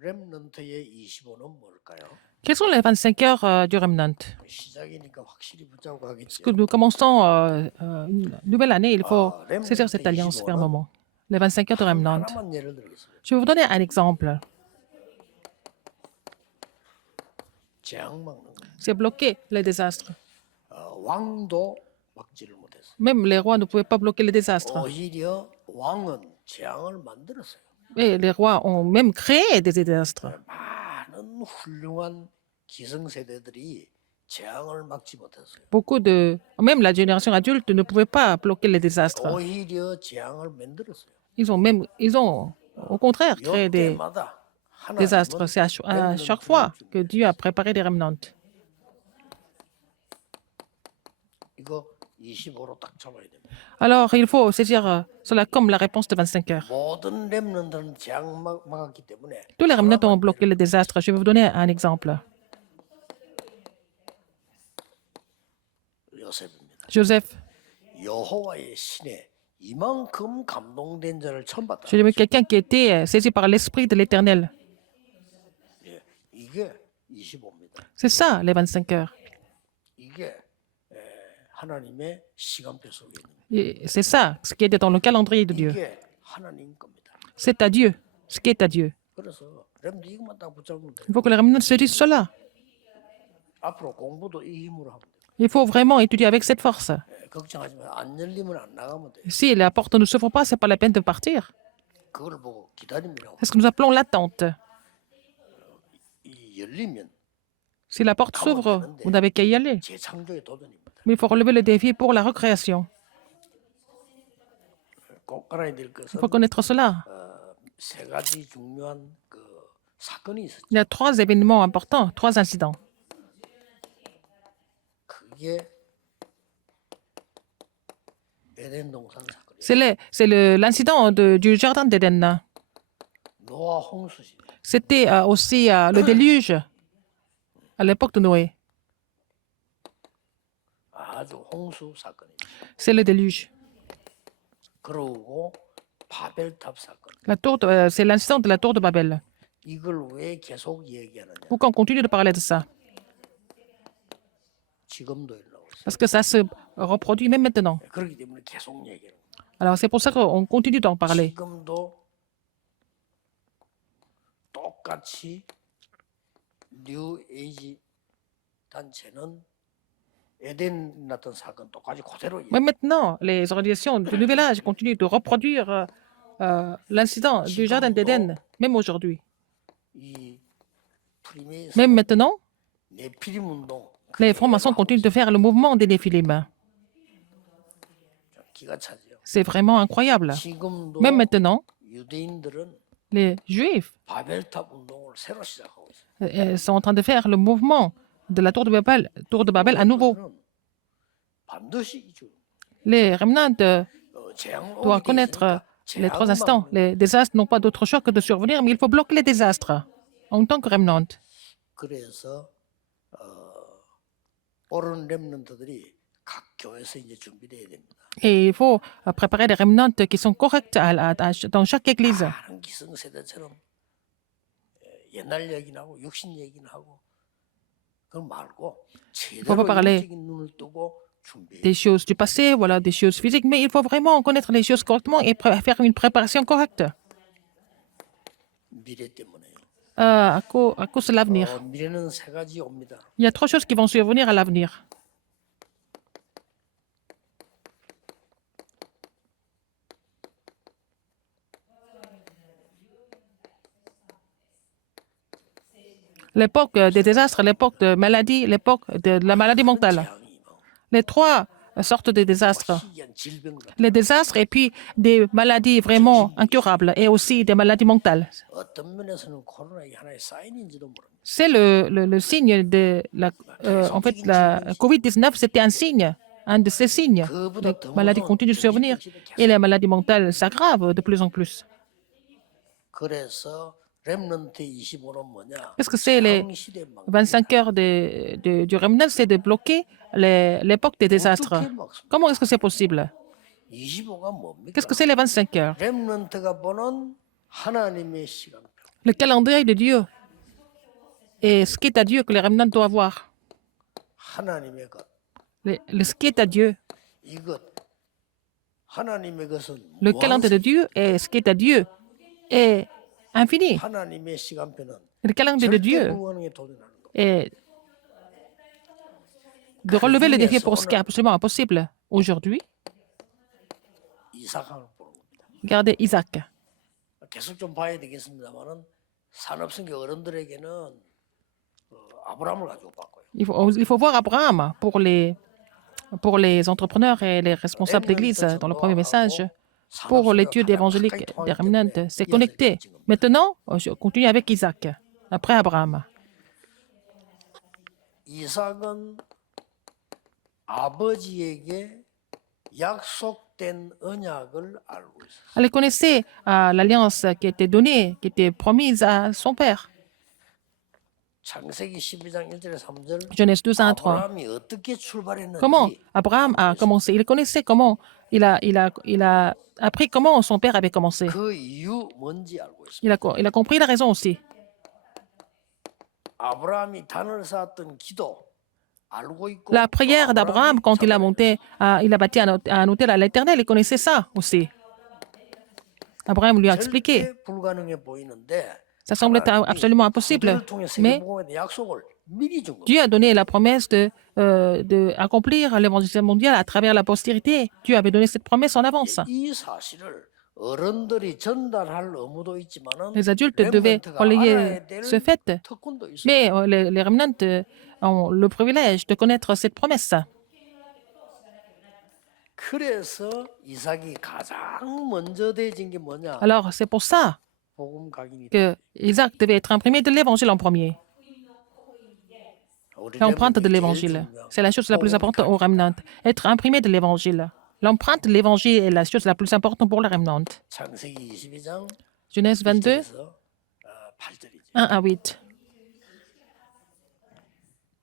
렘넌트의 25는 뭘까요? Quelles sont les 25 heures du remnant? 시작이니까 확실히 붙잡고 Parce que 가겠죠. nous commençons une nouvelle année, il faut saisir 렘넌트 cette alliance 25는 fermement. Les 25 heures de remnant. 하나만 예를 들겠습니다. Je vais vous donner un exemple. 재앙 막는 거. C'est bloquer les désastres. 왕도 막지를 못했어요. Même les rois ne pouvaient pas bloquer les désastres. 오히려 왕은 재앙을 만들었어요. Et les rois ont même créé des désastres. 많은 훌륭한 기성세대들이 재앙을 막지 못했어요. Même la génération adulte ne pouvait pas bloquer les désastres. 오히려 재앙을 만들었어요. Ils ont au contraire créé des 이때마다 désastres. 하나님은 C'est à chaque fois que Dieu a préparé des remnants. 이거 25로 딱 잡아야 됩니다. Alors, il faut saisir cela comme la réponse de 25 heures. 모든 렘넌트는 재앙 막았기 때문에 Tous les remnants ont bloqué les désastres. Je vais vous donner un exemple. 요셉입니다. Joseph, 여호와의 신에 이만큼 감동된 자를 처음 봤다. j'ai vu quelqu'un qui était saisi par l'Esprit de l'Éternel. 예, 이게 25입니다. C'est ça, les 25 heures. 이게 하나님의 시간표 속에 있는 Et c'est ça, ce qui est dans le calendrier de Dieu. 이게 하나님 겁니다. C'est à Dieu, ce qui est à Dieu. 그래서 렘도 이것만 딱 붙잡으면 돼요. Il faut que les remnants se disent cela. 앞으로 공부도 이 힘으로 하면 돼요. Il faut vraiment étudier avec cette force. 걱정하지 마요. 안 열리면 안 나가면 돼요. Si la porte ne s'ouvre pas, ce n'est pas la peine de partir. 그걸 보고 기다림이라고. C'est ce que nous appelons l'attente. 이 열리면 Si la porte s'ouvre, vous n'avez qu'à y aller. 재창조의 도전입니다. Mais il faut relever le défi pour la recréation. 꼭 알아야 될 Il 것은 faut connaître cela. 세 가지 중요한 그 사건이 있었죠. Il y a 3 événements importants, 3 incidents. 그게 에덴 동산 사건이에요. C'est l'incident du jardin d'Éden. 노아 홍수 시대. C'était aussi le déluge à l'époque de Noé. 아주 홍수 사건이에요. C'est le déluge. 그러고 바벨탑 사건. C'est l'incident de la tour de Babel. 이걸 왜 계속 얘기하느냐? Pourquoi on continue de parler de ça? 지금도 일어나고 있어요. Parce que ça se reproduit même maintenant. 그렇기 때문에 계속 얘기해요. Alors c'est pour ça qu'on continue d'en parler. 지금도 똑같이 뉴 에이지 단체는 에덴 났던 사건 똑같이 그대로 Mais maintenant, les organisations du Nouvel Âge continuent de reproduire l'incident du jardin d'Éden, même aujourd'hui. 이 프리메이슨 Même maintenant, 네피림 운동 les francs-maçons continuent de faire le mouvement des Néphilim. 기가 차죠. C'est vraiment incroyable. 지금도 Même maintenant, 유대인들은 les Juifs 바벨탑 운동을 새로 시작하고 있어요. sont en train de faire le mouvement de la tour de Babel à nouveau. 그들은 반드시 이죠. Les remnants 재앙 doivent connaître les 3 instants. Les désastres n'ont pas d'autre choix que de survenir, mais il faut bloquer les désastres en tant que remnant. 그래서 옳은 렘넌트들이 각 교회에서 이제 준비돼야 됩니다. Et il faut préparer des remnants qui sont corrects dans chaque église. 다른 기성세대처럼 옛날 얘기나 하고 육신 얘기나 하고 그걸 말고 제대로 pas parler 영적인 눈을 뜨고 준비해. Des choses du passé, voilà, des choses physiques, mais il faut vraiment connaître les choses correctement et faire une préparation correcte 미래 때문에요. à cause de l'avenir. 미래는 세 가지 옵니다. Il y a 3 choses qui vont survenir à l'avenir. L'époque des désastres, l'époque de maladie, l'époque de la maladie mentale. 재앙이 뭐 Les 3 sortes de désastres. 희귀한 질병 같은 Les désastres et puis des maladies vraiment incurables et aussi des maladies mentales. 어떤 면에서는 코로나의 하나의 사인인지도 모릅니다. C'est le signe de la... en fait, la COVID-19, c'était un signe, un de ces signes. Les maladies continuent de survenir et les maladies mentales s'aggravent de plus en plus. 그래서 렘넌트 25는 뭐냐? Qu'est-ce que c'est les 재앙 시대 막 25 heures du remnant? C'est de bloquer l'époque des désastres. 어떻게 막 Comment est-ce que c'est possible? 25가 뭡니까? Qu'est-ce que c'est les 25 heures? 렘넌트가 보는 하나님의 시간표. Le calendrier de Dieu et ce qui est à Dieu que les remnants doivent avoir. 하나님의 것, Ce qui est à Dieu. 이것, 하나님의 것은 Le calendrier de Dieu et ce qui est à Dieu est infini. 하나님의 시간표는 Le calendrier de 절대 Dieu 불가능에 도전하는 거. est de relever le défi pour ce qui est absolument impossible. Aujourd'hui, 이삭을 보는 겁니다. regardez Isaac. 계속 좀 봐야 되겠습니다만은 산업성경 어른들에게는 아브라함을 가지고 봤고요. Il faut voir Abraham pour les entrepreneurs et les responsables d'église dans le premier message. Pour l'étude évangélique des remnants, c'est connecté. Maintenant, je continue avec Isaac, après Abraham. 이삭은 아버지에게 약속된 언약을 알고 있어요. Elle connaissait l'alliance qui était donnée, qui était promise à son père. 창세기 12장 1절에 3절 Genèse 12, 1, 3. 아브라함이 어떻게 출발했는지 Comment Abraham a commencé? Il connaissait comment il a appris comment son père avait commencé. 그 이유 뭔지 알고 있어요. Il a compris la raison aussi. 아브라함이 단을 쌓았던 기도 알고 있고 La prière d'Abraham, quand il a il a bâti un hôtel à l'Éternel, il connaissait ça aussi. Abraham lui a expliqué. 절대 불가능해 보이는데 Ça semble être absolument impossible. 그들을 통해 Mais 세계복음에 대한 약속을 미리 준 겁니다. Dieu a donné la promesse d'accomplir l'évangile mondial à travers la postérité. Dieu avait donné cette promesse en avance. 이 사실을 어른들이 전달할 의무도 있지만은 Les adultes devaient 렘넌트가 relayer 알아야 될 ce fait. 특권도 있어요. Mais les remnants ont le privilège de connaître cette promesse. 그래서 이삭이 가장 먼저 대진 게 뭐냐? Alors, c'est pour ça 복음 각인이 que Isaac devait être imprimé de l'évangile en premier. 우리 L'empreinte de 렘넌트가 제일 l'évangile. 중요한 C'est la chose la plus 복음 importante aux 각인. remnants. Être imprimé de l'évangile. L'empreinte de l'évangile est la chose la plus importante pour les remnants. 창세기 22장 Genèse 22, 8절이죠. 1 à 8.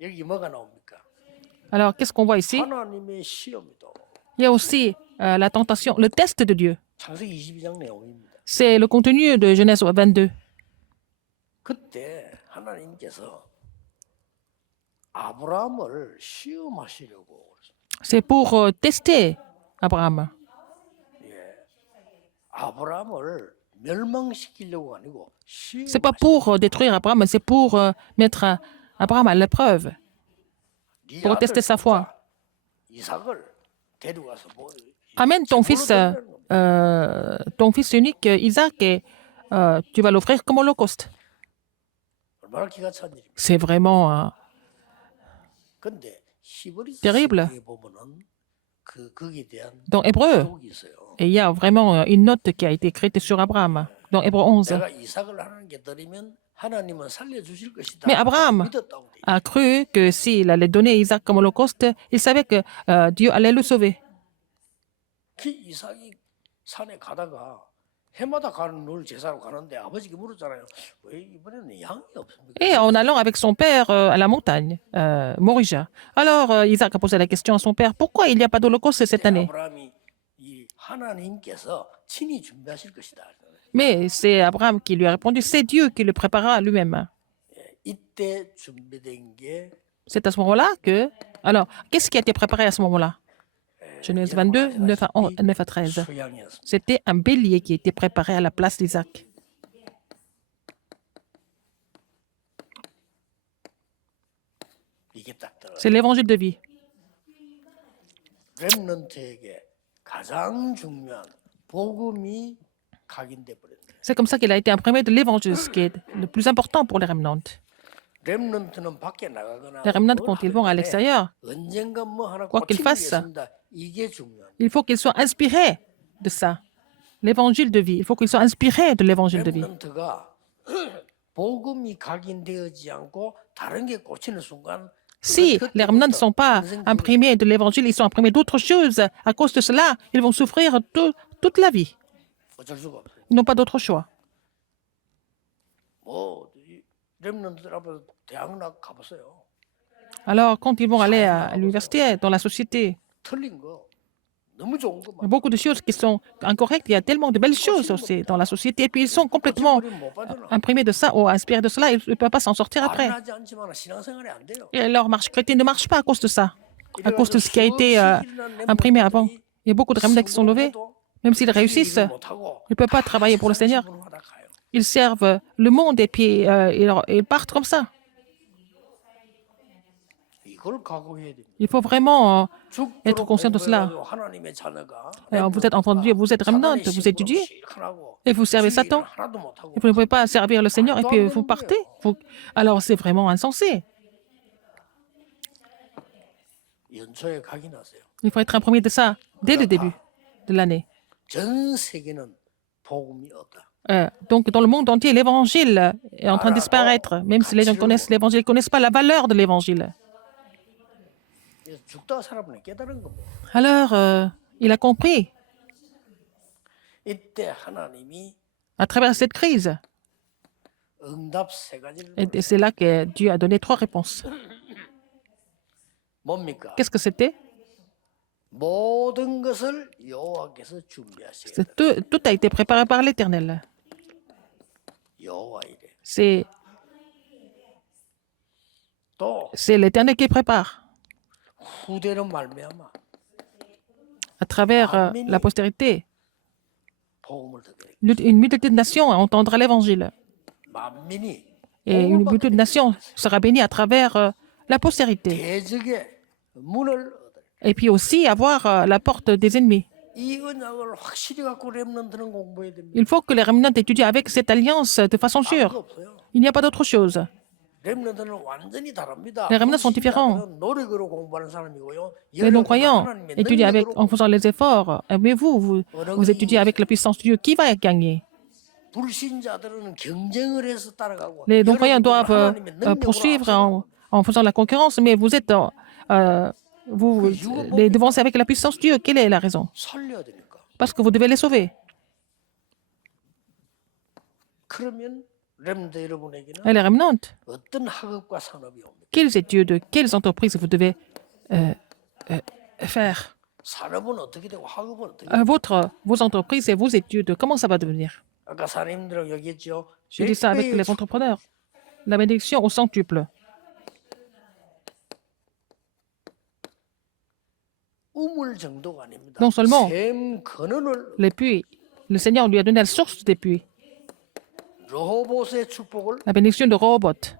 여기 뭐가 나옵니까? Alors, qu'est-ce qu'on voit ici? 하나님의 시험이도 Il y a aussi la tentation, le test de Dieu. 창세기 22장 내용입니다. C'est le contenu de Genèse 22. 그때 하나님께서 아브라함을 시험하시려고 그랬습니다. C'est pour tester Abraham. 아브라함을 멸망시키려고 아니고 C'est pas pour détruire Abraham, mais c'est pour mettre Abraham à l'épreuve, 네 pour tester sa foi. 이삭을 데려가서 뭐 Amène ton fils unique, Isaac, et tu vas l'offrir comme holocauste. 얼마나 기가 찬 일입니까? C'est vraiment 근데 히브리서 terrible. 성경에 보면은 거기에 대한 Dans Hébreu, 기록이 있어요. et il y a vraiment une note qui a été écrite sur Abraham, dans Hébreu 11. 내가 이삭을 하나님께 드리면 하나님은 살려주실 것이다. Mais Abraham 믿었다고 돼. a cru que s'il allait donner Isaac comme holocauste, il savait que Dieu allait le sauver. 그 이삭이 산에 가다가 해마다 가는 늘 제사로 가는데 아버지께 물었잖아요. 왜 이번에는 양이 없습니까? Et en allant avec son père à la montagne, Morija. Alors Isaac a posé la question à son père, pourquoi il n'y a pas d'holocauste cette année? 아브라함이 이 하나님께서 친히 준비하실 것이다. Mais c'est Abraham qui lui a répondu, c'est Dieu qui le préparera lui-même. 이때 준비된 게 C'est à ce moment-là que... Alors, qu'est-ce qui a été préparé à ce moment-là? Genèse 22, 9 à 13. 수양이었습니다. C'était un bélier qui était préparé à la place d'Isaac. 이게 딱 들어요. C'est l'évangile de vie. 렘넌트에게 가장 중요한 복음이 각인돼 버렸네. C'est comme ça qu'il a été imprimé de l'évangile, ce qui est le plus important pour les remnants. 렘넌트는 밖에 나가거나 Les remnants, 뭘 quand ils vont à 하든간에 l'extérieur, 언젠가 뭐 하나 quoi qu'ils 꽂히는 게 fassent, 있습니다. 이게 중요한. il faut qu'ils soient inspirés de ça. L'évangile de vie. Il faut qu'ils soient inspirés de l'évangile de vie. 렘넌트가 복음이 각인되어지 않고 다른 게 꽂히는 순간 Si les remnants ne sont pas imprimés de l'évangile, ils sont imprimés d'autres choses. À cause de cela, ils vont souffrir toute la vie. 어쩔 수가 없어요. Ils n'ont pas d'autre choix. 뭐 렘넌트들 앞에서 대학 가봤어요. Alors, quand ils vont aller à l'université, dans la société, 틀린 거 너무 좋은 Il y a 것만. beaucoup de choses qui sont incorrectes. Il y a tellement de belles choses aussi dans la société. Et puis ils sont complètement 버리면 못 빠져나. imprimés de ça ou inspirés de cela. Ils ne peuvent pas s'en sortir 말은 après. 하지 않지만 신앙생활이 안 돼요. Et leur marche chrétienne ne marche pas à cause de ça, à cause 이래가지고 de ce qui a été 수없이 일어난 imprimé avant. 렘넌트들이 Il y a beaucoup de remnants qui sont levés. 성공해도 Même s'ils 주의 réussissent, 일을 ils 못하고 ne peuvent pas 다 travailler pour le 세상 Seigneur. 신분을 하다 가요. Ils servent le monde et puis ils partent comme ça. 이걸 각오해야 됩니다. Il faut vraiment être 죽도록 conscient de cela. 공부해가지고 하나님의 자녀가 Vous êtes enfant de Dieu, vous êtes remnant, vous étudiez et vous servez Satan. 하나도 못하고 Et vous ne pouvez pas servir le Seigneur et puis vous partez. Alors c'est vraiment insensé. 연초에 각인하세요. Il faut être imprégné de ça dès le début de l'année. 전 세계는 복음이 없다. Donc dans le monde entier, l'évangile est en train de disparaître. Même si les gens connaissent l'évangile, ils ne connaissent pas la valeur de l'évangile. 죽다가 살아보니 깨달은 겁니다. Alors il a compris 이때 하나님이 à travers cette crise. 응답 세 가지를 Et c'est là que Dieu a donné 3 réponses. 뭡니까? Qu'est-ce que c'était? 모든 것을 여호와께서 준비하시고 Tout a été préparé par l'Éternel. 여호와 이래. C'est 또 l'Éternel qui prépare 후대로 말미암아 à travers la postérité. 복음을 듣게. Une multitude de nations entendra l'évangile. 만민이 Et une multitude de nations sera bénie à travers la postérité. 대적의 문을 얻을. Et puis aussi avoir la porte des ennemis. 이 언약을 확실히 갖고 렘넌트는 공부해야 됩니다. Il faut que les remnants étudient avec cette alliance de façon 딴거 sûre. 없어요. Il n'y a pas d'autre chose. 렘넌트는 완전히 다릅니다. Les remnants sont différents. 불신자들은 노력으로 공부하는 사람이고요. Les non-croyants étudient en faisant les efforts. Mais vous étudiez avec la puissance de Dieu. Qui va gagner? 불신자들은 경쟁을 해서 따라가고 Les non-croyants 여러분들은 doivent 하나님의 능력으로 poursuivre 앞서가고 en faisant la concurrence, mais vous êtes vous les devancez avec la puissance de Dieu. Quelle est la raison? 살려야 되니까. Parce que vous devez les sauver. 그러면 렘넌트 여러분에게는 Et les remnants, 어떤 학업과 산업이 옵니까? quelles études, quelles entreprises vous devez faire? 산업은 어떻게 되고 학업은 어떻게 되고? Vos entreprises et vos études, comment ça va devenir? 아까 사님들하고 얘기했죠. Je dis ça avec 100배의 les entrepreneurs. La bénédiction au centuple. 우물 정도가 아닙니다. Non seulement 샘 근원을 les puits, le Seigneur lui a donné la source des puits. 르호보스의 축복을 La bénédiction de Rehoboth.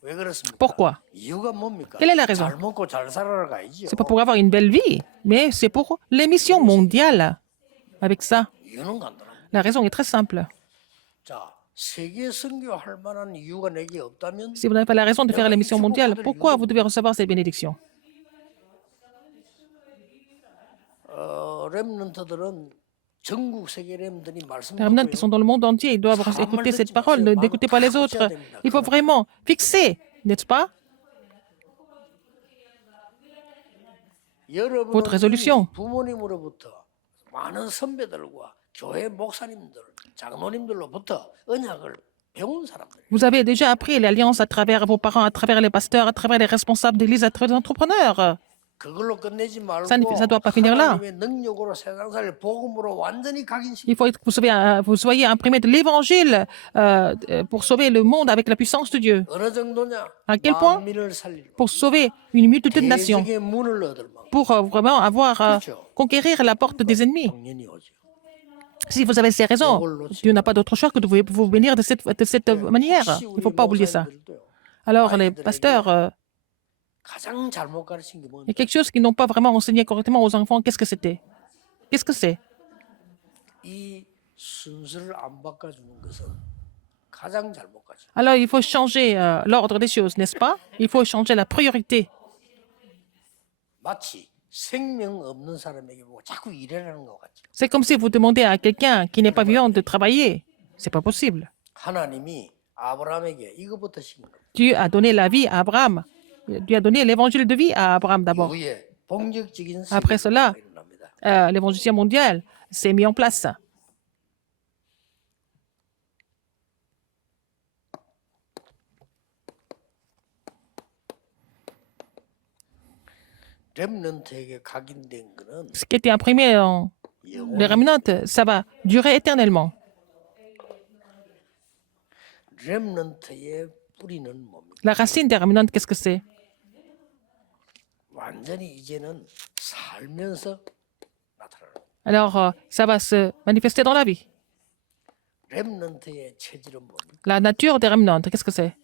왜 그렇습니까? Pourquoi? 이유가 뭡니까? Quelle est la raison? 잘 먹고 잘 살아라 가야지요. C'est pas pour avoir une belle vie, mais c'est pour les missions mondiales. Avec ça, 이유는 간단합니다. la raison est très simple. 자, 세계 선교할 만한 이유가 내게 없다면 Si vous n'avez pas la raison de faire les missions mondiales, pourquoi vous devez recevoir cette bénédiction? 렘넌트들은 전국 세계 렘넌트들이 말씀 Les remnants qui sont dans le monde entier, ils doivent écouter cette parole. N'écoutez pas les autres. Il faut vraiment fixer, n'est-ce pas, votre résolution. 부모님으로부터 많은 선배들과 교회 목사님들, 장로님들로부터 언약을 배운 사람들. Vous avez déjà appris l'alliance à travers vos parents, à travers les pasteurs, à travers les responsables d'église, à travers les entrepreneurs. 그걸로 끝내지 말고 Ça doit pas finir là. 하나님의 능력으로 세상사를 복음으로 완전히 각인시. Il faut que vous soyez imprimés de l'évangile pour sauver le monde avec la puissance de Dieu. 어느 정도냐? À quel point? 만민을 살리고 Pour sauver une multitude de nations. 대적의 문을 얻을 만큼 Pour vraiment avoir conquérir la porte des ennemis. 당연히 오죠. Si vous avez ces raisons, Dieu n'a pas d'autre choix que de vous bénir de cette manière. 혹시 Il ne 우리 faut pas oublier ça. 목사님들도요. Alors, les pasteurs, 가장 잘못 가르친 게 il y 뭔지 a quelque chose qu'ils n'ont pas vraiment enseigné correctement aux enfants. Qu'est-ce que c'était? Qu'est-ce que c'est? 이 순서를 안 바꿔주는 것은 가장 잘못 가르쳐. Alors, il faut changer l'ordre des choses, n'est-ce pas? Il faut changer la priorité. 마치 생명 없는 사람에게 보고 자꾸 일하라는 것 같죠. C'est comme si vous demandez à quelqu'un qui n'est pas vivant de travailler. C'est pas possible. 하나님이 아브라함에게 이거부터 시킨 거예요. Dieu a donné la vie à Abraham. Dieu a donné l'évangile de vie à Abraham d'abord. 이후에 본격적인 Après cela, 세계가 일어납니다. l'évangile mondial s'est mis en place. 렘넌트에게 각인된 거는 Ce qui était imprimé dans les 영원히 remnants, ça va durer éternellement. 렘넌트의 뿌리는 뭡니까? La racine des remnants, qu'est-ce que c'est? 완전히 이제는 살면서 나타나는 거예요. Alors, ça va se manifester dans la vie. 렘넌트의 체질은 뭡니까? La nature des remnants, qu'est-ce que c'est?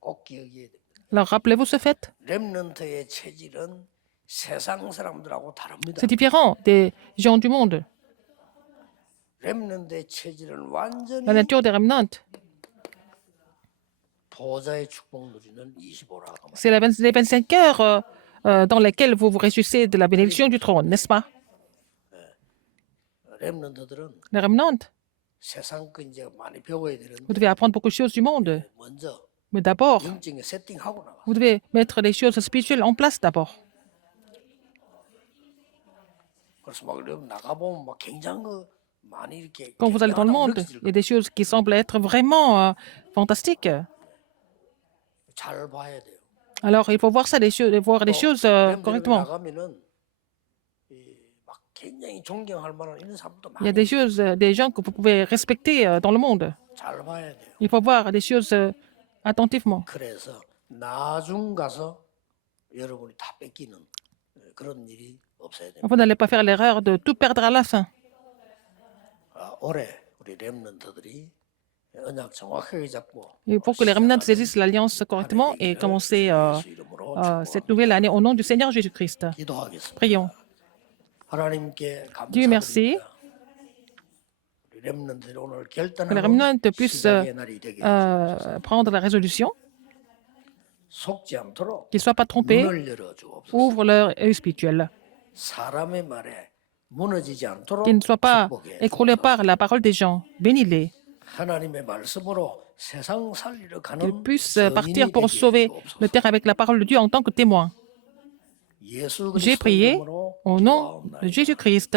꼭 기억해야 됩니다. Alors, rappelez-vous ce fait. 렘넌트의 체질은 세상 사람들하고 다릅니다. C'est différent des gens du monde. 렘넌트의 체질은 완전히 La nature des remnants, 보좌의 축복 누리는 25라고 말해요. c'est les 25 heures dans lesquelles vous vous réjouissez de la bénédiction du trône, n'est-ce pas? 렘넌트들은 Les remnants, 세상 거 이제 많이 배워야 되는데 vous devez apprendre beaucoup de choses du monde. 먼저 Mais d'abord, 영적인 세팅하고 나가. vous devez mettre les choses spirituelles en place d'abord. 그래서 막 이러면 나가보면 막 굉장한 거 많이 이렇게 Quand vous allez dans le 굉장하다고 monde, 느껴질 il y a des choses qui semblent être vraiment fantastiques. 거예요. 잘 봐야 돼요. Alors, il faut voir ça, voir les choses 렘넌트 correctement. 나가면은 막 굉장히 존경할 만한 이런 사람도 Il y a 많이 des choses, des gens que vous pouvez respecter dans le monde. 잘 봐야 돼요. Il faut voir les choses attentivement. 그래서 나중 가서 여러분이 다 뺏기는 그런 일이 없어야 돼요. Vous n'allez pas faire l'erreur de tout perdre à la fin. 올해 우리 렘넌트들이 언약 정확하게 잡고 Il faut que les remnants saisissent l'alliance correctement et commencer 예수 이름으로 cette nouvelle année au nom du Seigneur Jésus-Christ. 기도하겠습니다. Prions. 하나님께 Dieu merci. 감사드립니다. 우리 렘넌트들이 오늘 Que les 결단하는 remnants puissent 시작의 날이 되게 해주옵소서. prendre la résolution, 속지 않도록 qu'ils ne soient pas trompés, 눈을 열어 주옵소서. ouvrent leur œil spirituel, 사람의 말에 무너지지 않도록 qu'ils ne soient pas 축복해 écroulés 주옵소서. par la parole des gens. Bénis-les, 하나님의 말씀으로 세상 살리러 qu'ils 가는 puissent partir 증인이 pour 되게 sauver 해주옵소서. le terre avec la parole de Dieu en tant que témoin. 예수 J'ai 그리스도 prié 이름으로 au nom de 기도하옵나이다. Jésus-Christ.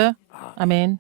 Amen.